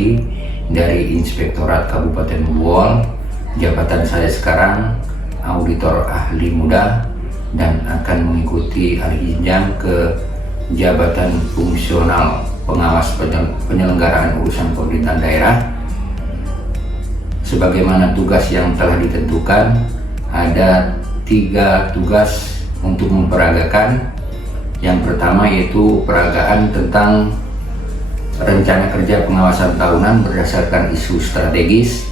hormati dari Inspektorat Kabupaten Buol. Jabatan saya sekarang auditor ahli muda dan akan mengikuti alih jenjang ke jabatan fungsional pengawas penyelenggaraan urusan pemerintahan daerah. Sebagaimana tugas yang telah ditentukan, ada 3 tugas untuk memperagakan. Yang pertama yaitu peragaan tentang rencana kerja pengawasan tahunan berdasarkan isu strategis.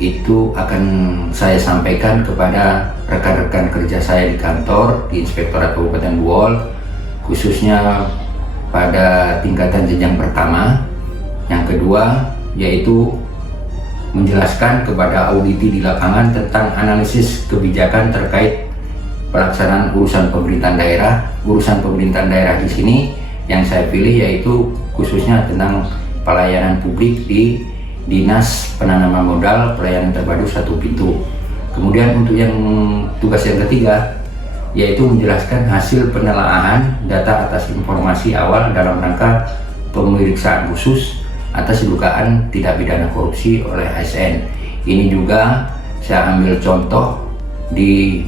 Itu akan saya sampaikan kepada rekan-rekan kerja saya di kantor di Inspektorat Kabupaten Buol, khususnya pada tingkatan jenjang pertama. Yang kedua yaitu menjelaskan kepada auditi di lapangan tentang analisis kebijakan terkait pelaksanaan urusan pemerintahan daerah. Urusan pemerintahan daerah di sini yang saya pilih yaitu khususnya tentang pelayanan publik di Dinas Penanaman Modal Pelayanan Terpadu 1 Pintu. Kemudian untuk yang tugas yang ketiga yaitu menjelaskan hasil penelaahan data atas informasi awal dalam rangka pemeriksaan khusus atas dugaan tindak pidana korupsi oleh ASN. Ini juga saya ambil contoh di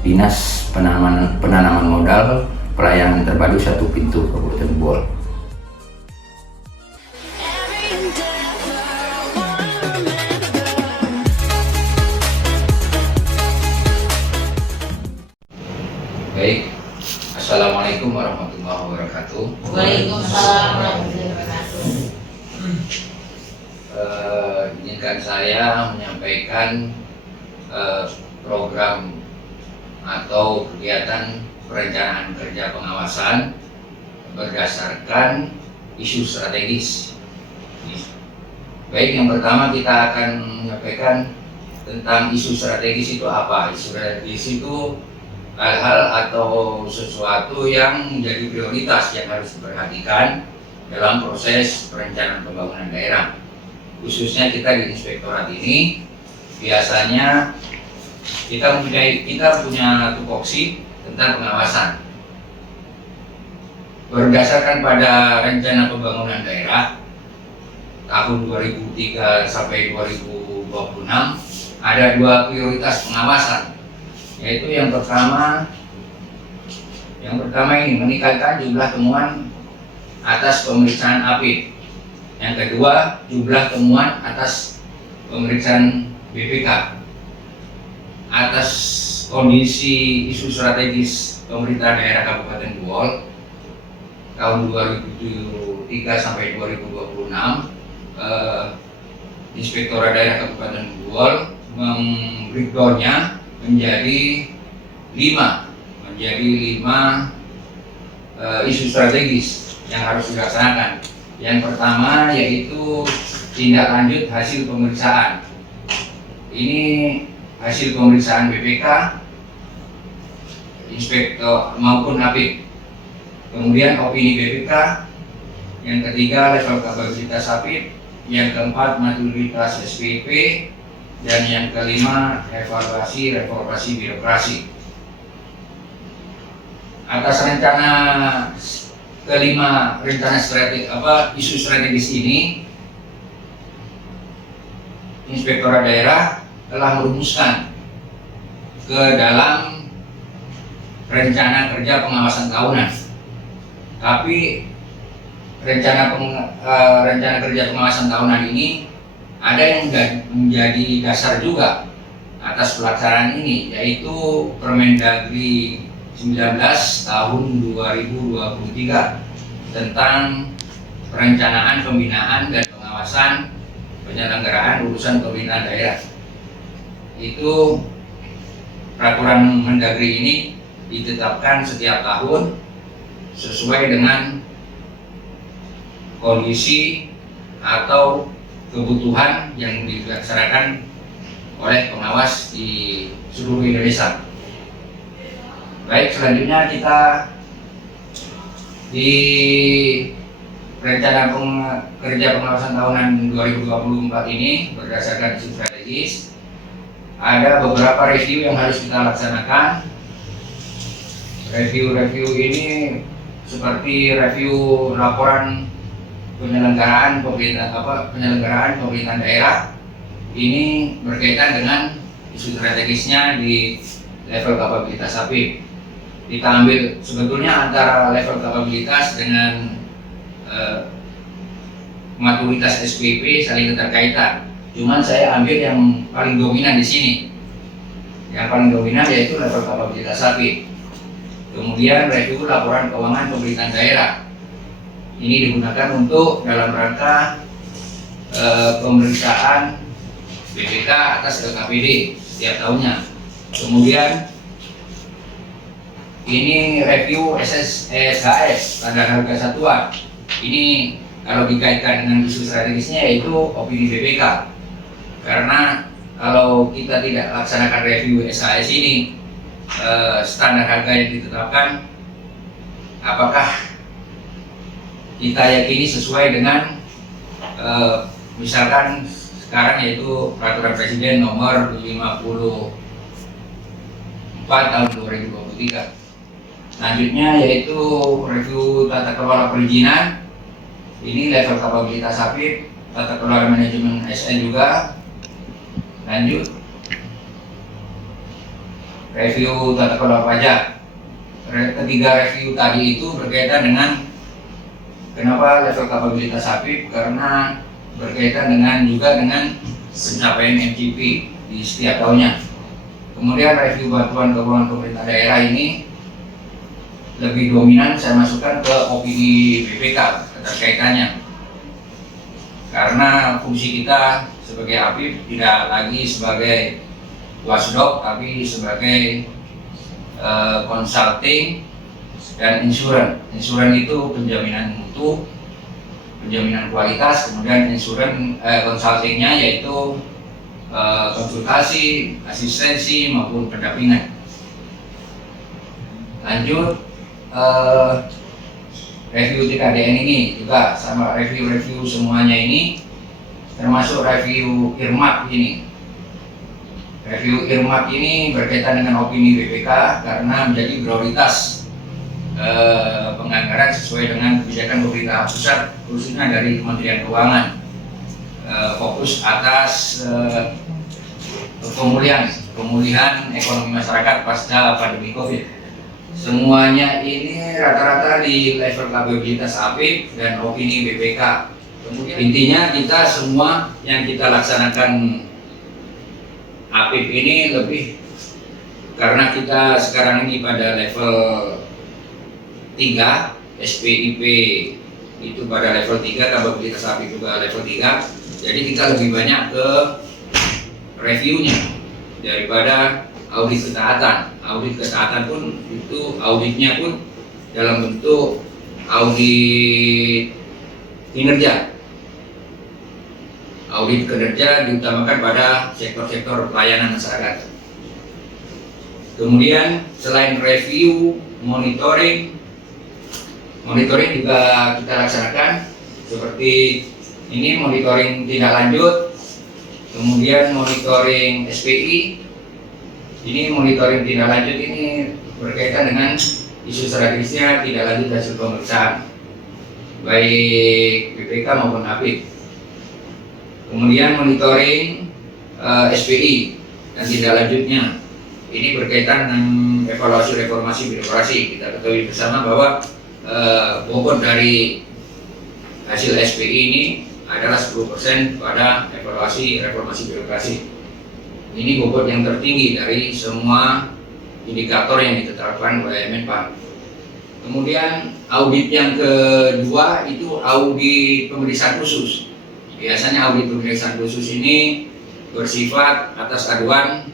Dinas Penanaman Modal Pelayanan Terpadu 1 Pintu Kabupaten Buol. Baik, Assalamualaikum warahmatullahi wabarakatuh. Waalaikumsalam warahmatullahi wabarakatuh. Izinkan saya menyampaikan program atau kegiatan perencanaan kerja pengawasan berdasarkan isu strategis. Baik, yang pertama kita akan menyampaikan tentang isu strategis itu apa. Isu strategis itu hal-hal atau sesuatu yang menjadi prioritas yang harus diperhatikan dalam proses perencanaan pembangunan daerah. Khususnya kita di inspektorat ini biasanya kita punya tupoksi tentang pengawasan. Berdasarkan pada rencana pembangunan daerah tahun 2003 sampai 2026 ada 2 prioritas pengawasan. Yaitu yang pertama ini meningkatkan jumlah temuan atas pemeriksaan APID. Yang kedua, jumlah temuan atas pemeriksaan BPK. Atas kondisi isu strategis pemerintah daerah Kabupaten Buol tahun 2003 sampai 2026, Inspektorat Daerah Kabupaten Buol membreakdownnya menjadi 5 isu strategis yang harus dilaksanakan. Yang pertama yaitu tindak lanjut hasil pemeriksaan. Ini hasil pemeriksaan BPK, inspektor maupun APID. Kemudian opini BPK. Yang ketiga level kapabilitas APID. Yang keempat maturitas SPP. Dan yang kelima evaluasi reformasi birokrasi. Atas rencana kelima, rencana isu strategis ini, Inspektorat Daerah telah merumuskan ke dalam rencana kerja pengawasan tahunan. Tapi rencana kerja pengawasan tahunan ini ada yang menjadi dasar juga atas pelaksanaan ini, yaitu Permendagri 19 tahun 2023 tentang perencanaan, pembinaan, dan pengawasan penyelenggaraan urusan pemerintahan daerah. Itu peraturan Mendagri ini ditetapkan setiap tahun sesuai dengan kondisi atau kebutuhan yang dilaksanakan oleh pengawas di seluruh Indonesia. Baik, selanjutnya kita di rencana kerja pengawasan tahunan 2024 ini berdasarkan isu strategis ada beberapa review yang harus kita laksanakan. Review ini seperti review laporan penyelenggaraan pemerintahan daerah ini berkaitan dengan isu strategisnya di level kapabilitas APIP. Kita ambil sebetulnya antara level kapabilitas dengan maturitas SPP saling keterkaitan. Cuman saya ambil yang paling dominan di sini. Yang paling dominan yaitu level kapabilitas APIP. Kemudian review laporan keuangan pemerintahan daerah. Ini digunakan untuk dalam rangka pemeriksaan BPK atas LKPD setiap tahunnya. Kemudian ini review SHS, standar harga satuan. Ini kalau dikaitkan dengan isu strategisnya yaitu opini BPK. Karena kalau kita tidak laksanakan review SHS ini, standar harga yang ditetapkan, apakah kita yakini sesuai dengan misalkan sekarang yaitu Peraturan Presiden Nomor 54 Tahun 2023. Selanjutnya yaitu review tata kelola perizinan. Ini level kapabilitas APIP, tata kelola manajemen SN juga. Lanjut, review tata kelola pajak. Ketiga review tadi itu berkaitan dengan kenapa level kapabilitas APIP, karena berkaitan juga dengan pencapaian MCP di setiap tahunnya. Kemudian review bantuan keuangan pemerintah daerah ini lebih dominan saya masukkan ke opini BPK keterkaitannya, karena fungsi kita sebagai APIP tidak lagi sebagai watchdog tapi sebagai consulting dan insuran. Insuran itu penjaminan mutu, penjaminan kualitas, kemudian insuran consultingnya yaitu konsultasi, asistensi maupun pendampingan. Lanjut, review TKDN ini juga sama review semuanya ini, termasuk review IRMAP ini. Review IRMAP ini berkaitan dengan opini BPK karena menjadi prioritas penganggaran sesuai dengan kebijakan pemerintah pusat, khususnya dari Kementerian Keuangan. Fokus atas pemulihan ekonomi masyarakat pasca pandemi COVID. Semuanya ini rata-rata di level kapabilitas APIP dan opini BPK. Kemudian intinya kita semua yang kita laksanakan APIP ini lebih karena kita sekarang ini pada level 3, SPIP itu pada level 3, kapabilitas APIP juga level 3. Jadi kita lebih banyak ke reviewnya daripada audit ketaatan. Audit ketaatan pun itu auditnya pun dalam bentuk audit kinerja. Audit kinerja diutamakan pada sektor-sektor pelayanan masyarakat. Kemudian selain review, monitoring juga kita laksanakan seperti ini, monitoring tindak lanjut, kemudian monitoring SPI. Ini monitoring tindak lanjut ini berkaitan dengan isu strategisnya tindak lanjut hasil pemeriksaan baik BPK maupun APIP. Kemudian monitoring SPI dan tindak lanjutnya ini berkaitan dengan evaluasi reformasi birokrasi. Kita ketahui bersama bahwa bobot dari hasil SPI ini adalah 10% pada evaluasi reformasi birokrasi. Ini bobot yang tertinggi dari semua indikator yang ditetapkan oleh Menpan. Kemudian audit yang kedua itu audit pemeriksaan khusus. Biasanya audit pemeriksaan khusus ini bersifat atas aduan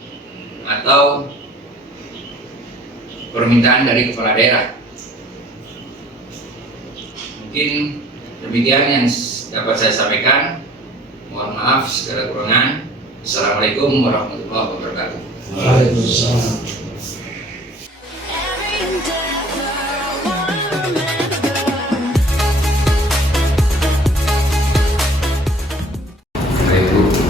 atau permintaan dari kepala daerah. Mungkin demikian yang dapat saya sampaikan. Mohon maaf segala kurangan. Assalamualaikum warahmatullahi wabarakatuh. Waalaikumsalam.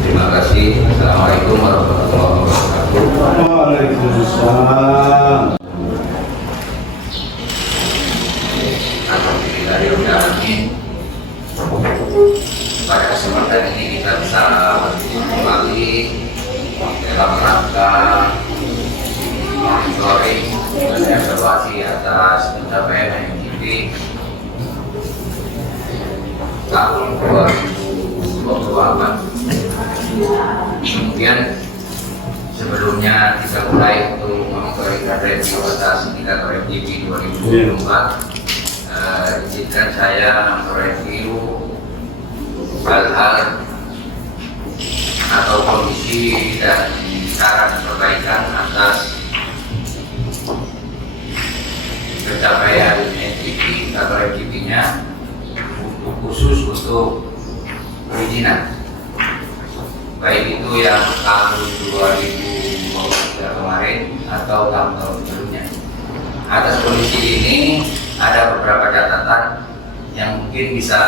Terima kasih. Assalamualaikum warahmatullahi wabarakatuh. Waalaikumsalam. Alhamdulillahirabbil alamin. konten ini kita bisa kembali dalam rangka monitoring dan evaluasi atas pencapaian MGP tahun 2024. Kemudian sebelumnya kita mulai untuk mengotorikan review atas indikator MGP 2024. Izinkan saya mereview hal-hal atau kondisi dan saran perbaikan atas pencapaian MGP atau MGP-nya khusus untuk perizinan, baik itu yang tahun 2023 kemarin atau tahun-tahun sebelumnya. Atas kondisi ini ada beberapa catatan yang mungkin bisa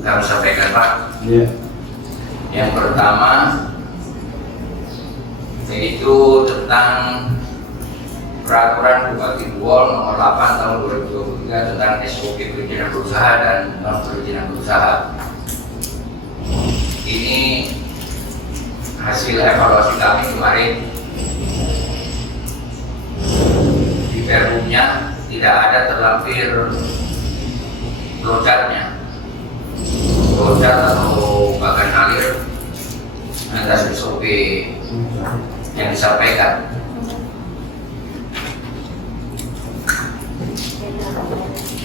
kami sampaikan, Pak. Yang pertama yaitu tentang Peraturan Bupati Buol Nomor 8 Tahun 2023 tentang SOP perizinan berusaha dan non perizinan berusaha. Ini hasil evaluasi kami kemarin. Di Perumnya tidak ada terlampir loncat atau bahkan alir atas SOP yang disampaikan.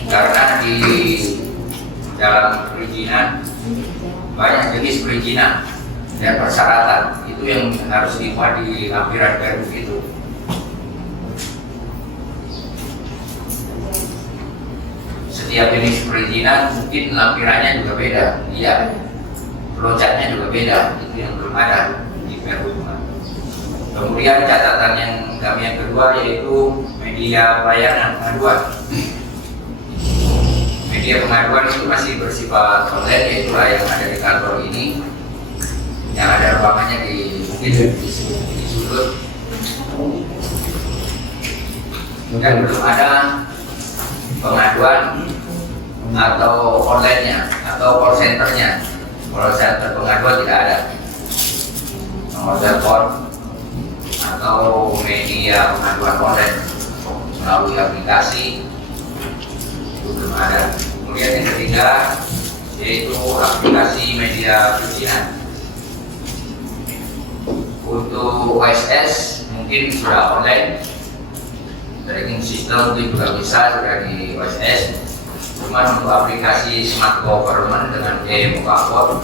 Karena di dalam perizinan banyak jenis perizinan dan persyaratan, itu yang harus dimuat di lampiran Perum itu. Setiap jenis perizinan mungkin lampirannya juga beda, iya, loncatnya juga beda, itu yang belum ada di Perum. Kemudian catatan yang kedua yaitu media pelayanan pengaduan. Media pengaduan itu masih bersifat online, yaitu yang ada di kantor ini, yang ada ruangannya di sudut, dan belum ada pengaduan atau online-nya atau call center-nya. Call center pengaduan tidak ada, nomor telepon atau media pengaduan online melalui aplikasi itu belum ada. Kemudian yang ketiga yaitu aplikasi media perizinan. Untuk OSS mungkin sudah online, tracking system itu juga bisa sudah di OSS. Cuma untuk aplikasi smart government dengan e-Mukapod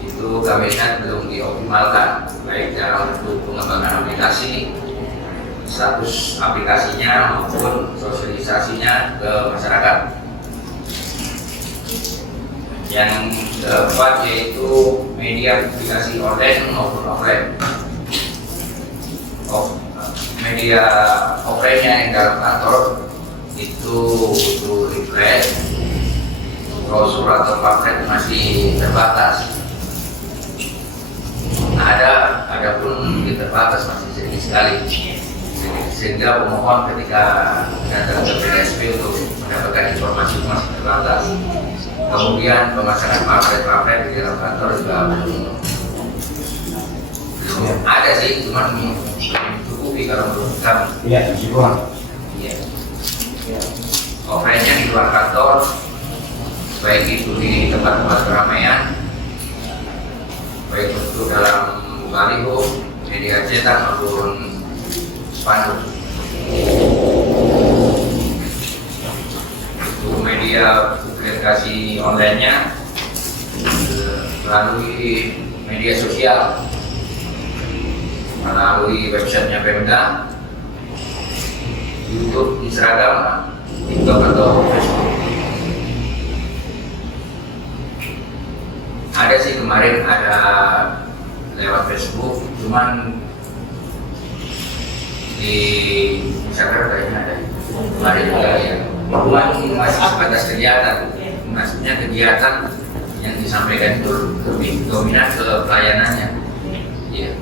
itu kami lihat belum dioptimalkan, baik dalam bentuk pengembangan aplikasi, status aplikasinya maupun sosialisasinya ke masyarakat. Yang keempat yaitu media publikasi online maupun offline. Media offline-nya yang dalam kantor itu butuh leaflet, brosur atau pamflet masih terbatas. Ada pun terbatas, masih sedikit sekali, sehingga pemohon ketika datang ke PDSP untuk mendapatkan informasi masih terbatas. Kemudian pemasangan pamflet di dalam kantor juga belum ada sih, cuman cukupi kalau menurut kami. Iya, di luar. Iya. Offline-nya di luar kantor, baik itu di tempat-tempat keramaian, baik untuk dalam baliho, media cetak maupun spanduk. Untuk media publikasi online-nya melalui media sosial, melalui websitenya Pemda, YouTube, Instagram, TikTok atau Facebook. Ada sih kemarin ada lewat Facebook, cuman di Instagram kayaknya ada. Kemarin juga ya. Cuman masih sebatas kegiatan, maksudnya kegiatan yang disampaikan itu lebih dominan ke pelayanannya. Iya.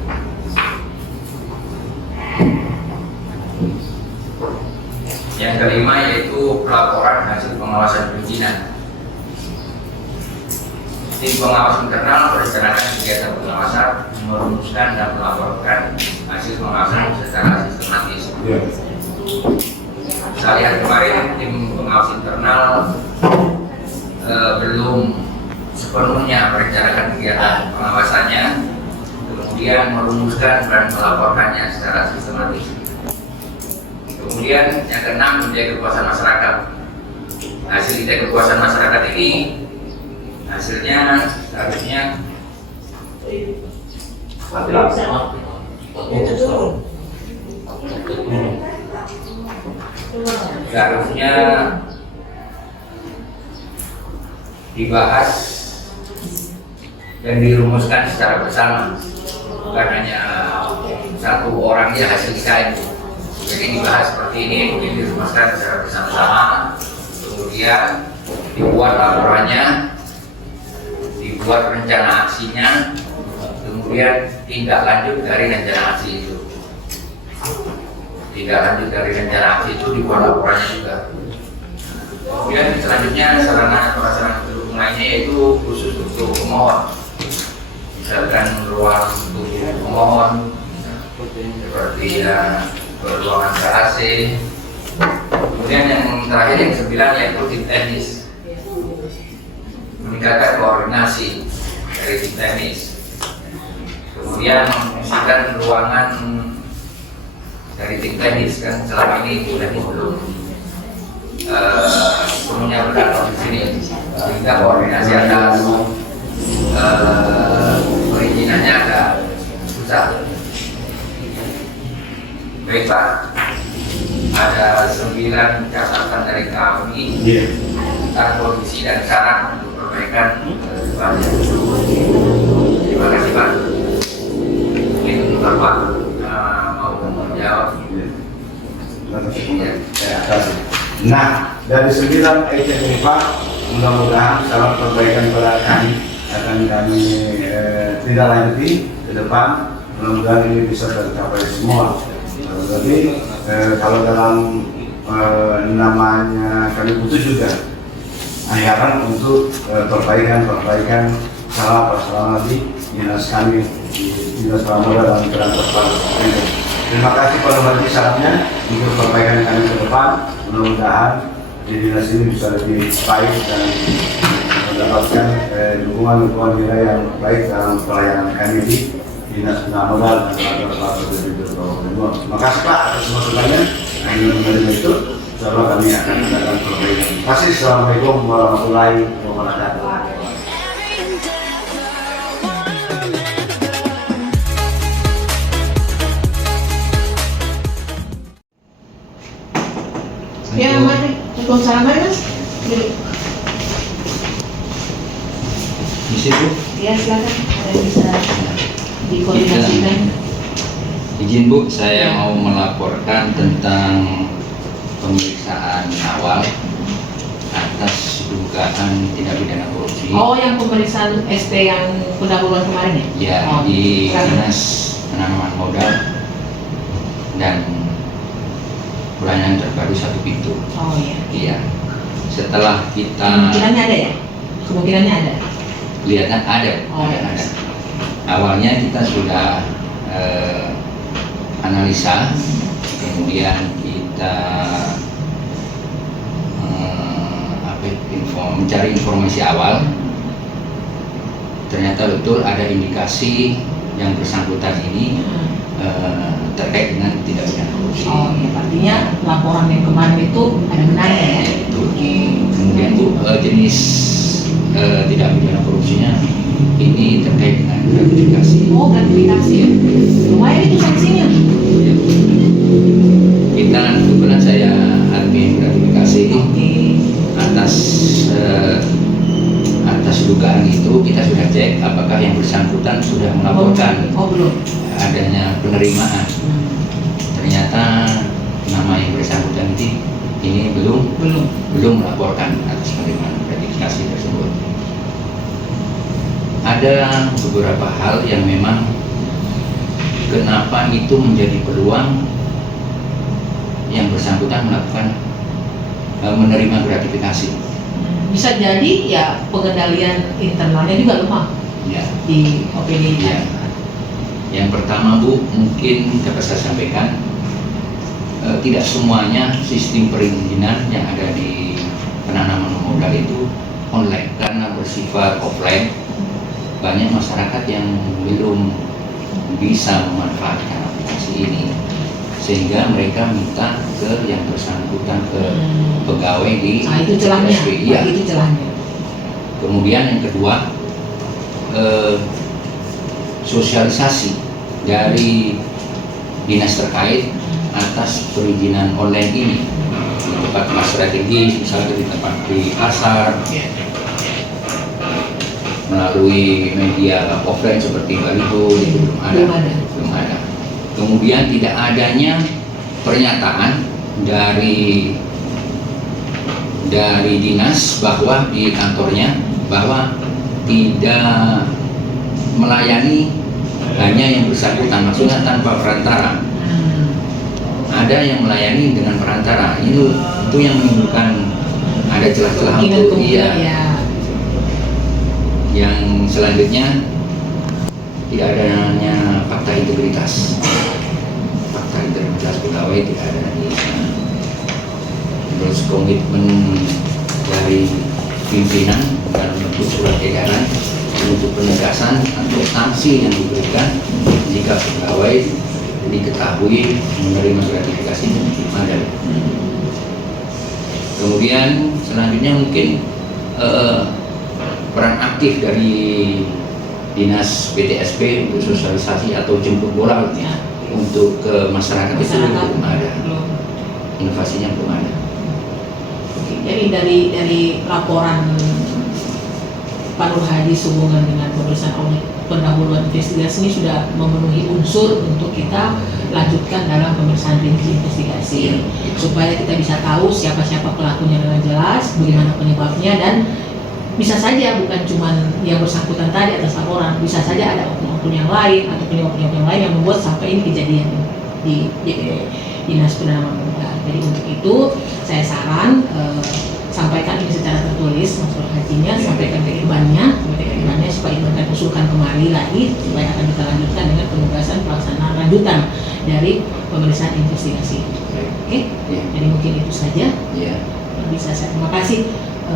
Yang kelima yaitu pelaporan hasil pengawasan perizinan. Tim pengawas internal merencanakan kegiatan pengawasan, merumuskan dan melaporkan hasil pengawasan secara sistematis. Saya lihat kemarin tim pengawas internal belum sepenuhnya merencanakan kegiatan pengawasannya, kemudian merumuskan dan melaporkannya secara sistematis. Kemudian yang keenam, indeks kepuasan masyarakat. Hasil indeks kepuasan masyarakat ini hasilnya harusnya dibahas dan dirumuskan secara bersama, bukan hanya satu orangnya hasil kita itu. Jadi dibahas seperti ini, kemudian dirumuskan secara bersama-sama, kemudian dibuat laporannya, dibuat rencana aksinya, kemudian tindak lanjut dari rencana aksi itu. Tindak lanjut dari rencana aksi itu dibuat laporannya juga. Kemudian selanjutnya sarana prasarana pendukung lainnya yaitu khusus untuk pemohon, misalkan ruang tunggu pemohon seperti ruangan KAC. Kemudian yang terakhir yang 9 yaitu tim teknis, meningkatkan koordinasi dari tim teknis. Kemudian memfungsikan ruangan dari tim teknis, kan selama ini tim teknis belum semuanya berada di sini, sehingga koordinasi atas perizinannya agak susah. Baik Pak, ada 9 catatan dari kami tentang kondisi dan saran untuk perbaikan depannya. Terima kasih Pak. Mungkin Bapak mau menjawab. Nah, dari 9 item ini Pak, mudah-mudahan saran perbaikan pada kami akan kami tidak lanjuti ke depan. Mudah-mudahan ini bisa tercapai semua. Jadi kalau dalam namanya kami butuh juga anggaran untuk perbaikan salah di dinas kami, di dinas pramuka dan transportasi. Terima kasih pada bagi sarannya untuk perbaikan kami ke depan. Mudah-mudahan di dinas ini bisa lebih baik dan mendapatkan dukungan kita yang baik dalam pelayanan kami di dinas pramuka dan transportasi. Terima kasih Pak atas masukannya. Kami menerima itu. Insyaallah kami akan melakukan perbaikan. Terima kasih. Assalamualaikum warahmatullahi wabarakatuh. Ya, mari. Waalaikumsalam, Mas. Bisa Bu? Ya, silakan. Ada bisa dikoordinasikan. Izin Bu, saya mau melaporkan tentang pemeriksaan awal atas dugaan tindak pidana korupsi. Oh, yang pemeriksaan SP yang pendahuluan kemarin ya? Ya, Oh, di silakan. Dinas Penanaman Modal dan pelayanan terpadu satu pintu. Oh iya. Iya. Setelah kita Kemungkinannya ada ya? Kemungkinannya ada. lihatkan ada, Oh, ada. Awalnya kita sudah analisa, kemudian kita mencari informasi awal. Ternyata betul ada indikasi yang bersangkutan ini terkait dengan tindak pidana korupsi. Oh iya, artinya laporan yang kemarin itu ada benarnya ya? Itu. Kemudian Bu, jenis tindak pidana korupsinya ini terkait dengan gratifikasi. Oh, gratifikasi ya? Lumayan itu sanksinya. Kita kebetulan saya admin gratifikasi atas dugaan itu. Kita sudah cek apakah yang bersangkutan sudah melaporkan belum adanya penerimaan. Ternyata nama yang bersangkutan ini belum melaporkan atas penerimaan gratifikasi tersebut. Ada beberapa hal yang memang kenapa itu menjadi peluang yang bersangkutan melakukan menerima gratifikasi. bisa jadi ya pengendalian internalnya juga lemah Ya. di OPD. Ya. Yang pertama Bu, mungkin dapat saya sampaikan, tidak semuanya sistem perizinan yang ada di penanaman modal itu online karena bersifat offline. Banyak masyarakat yang belum bisa memanfaatkan aplikasi ini, sehingga mereka minta ke yang bersangkutan, ke pegawai di Nah, itu celahnya. PTSP. Iya. Itu celahnya. Kemudian yang kedua, sosialisasi dari dinas terkait atas perizinan online ini di tempat strategis, misalnya di tempat di pasar, melalui media offline seperti baliho, itu belum ada. Kemudian tidak adanya pernyataan dari dinas bahwa di kantornya bahwa tidak melayani hanya yang bersangkutan, maksudnya tanpa perantara. Ada yang melayani dengan perantara. Itu yang menimbulkan ada celah-celah untuk ya. Yang selanjutnya tidak adanya fakta integritas. Fakta integritas pegawai tidak ada di sana. Terus komitmen dari pimpinan dalam bentuk surat edaran untuk penegasan atau sanksi yang diberikan jika pegawai diketahui menerima gratifikasi ada. Kemudian selanjutnya mungkin peran aktif dari dinas PTSP untuk sosialisasi atau jemput bola untuk ke masyarakat itu belum ada. Inovasinya belum ada. Jadi dari laporan Pak Nur Hadi sehubungan dengan pemeriksaan audit pendahuluan investigasi ini sudah memenuhi unsur untuk kita lanjutkan dalam pemeriksaan rinci investigasi supaya kita bisa tahu siapa-siapa pelakunya dengan jelas, bagaimana penyebabnya, dan bisa saja bukan cuma yang bersangkutan tadi atas laporan, bisa saja ada oknum-oknum yang lain atau penyebab-penyebab yang lain yang membuat sampai ini kejadian di Dinas Penanaman Modal. Jadi untuk itu saya saran sampaikan ini secara tertulis maksud hajinya, sampaikan ke Irbannya supaya Irban akan usulkan kembali lagi supaya akan kita lanjutkan dengan penugasan pelaksanaan lanjutan dari pemeriksaan investigasi. Oke? Jadi mungkin itu saja. Bisa saya terima kasih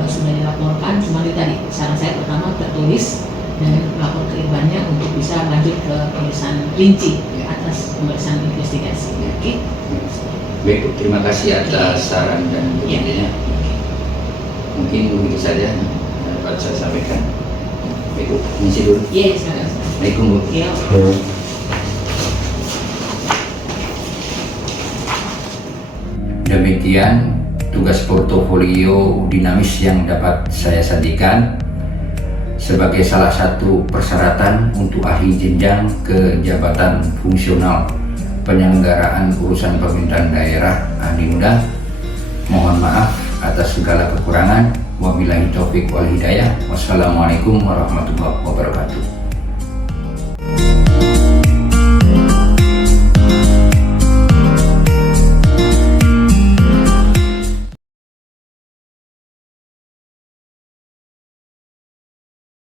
sudah dilaporkan. Cuma tadi saran saya pertama tertulis dan lapor ke Irbannya untuk bisa lanjut ke pemeriksaan rinci atas pemeriksaan investigasi. Oke? Baik, terima kasih atas saran dan penjelasannya. Mungkin begitu saja dapat saya sampaikan. Baik, misi dulu. Iya, silakan. Assalamualaikum, Bu. Iya. Demikian tugas portofolio dinamis yang dapat saya sajikan sebagai salah satu persyaratan untuk ahli jenjang ke jabatan fungsional penyelenggaraan urusan pemerintahan daerah ahli muda. Mohon maaf atas segala kekurangan. Wabillahi taufiq wal hidayah. Wassalamualaikum warahmatullahi wabarakatuh.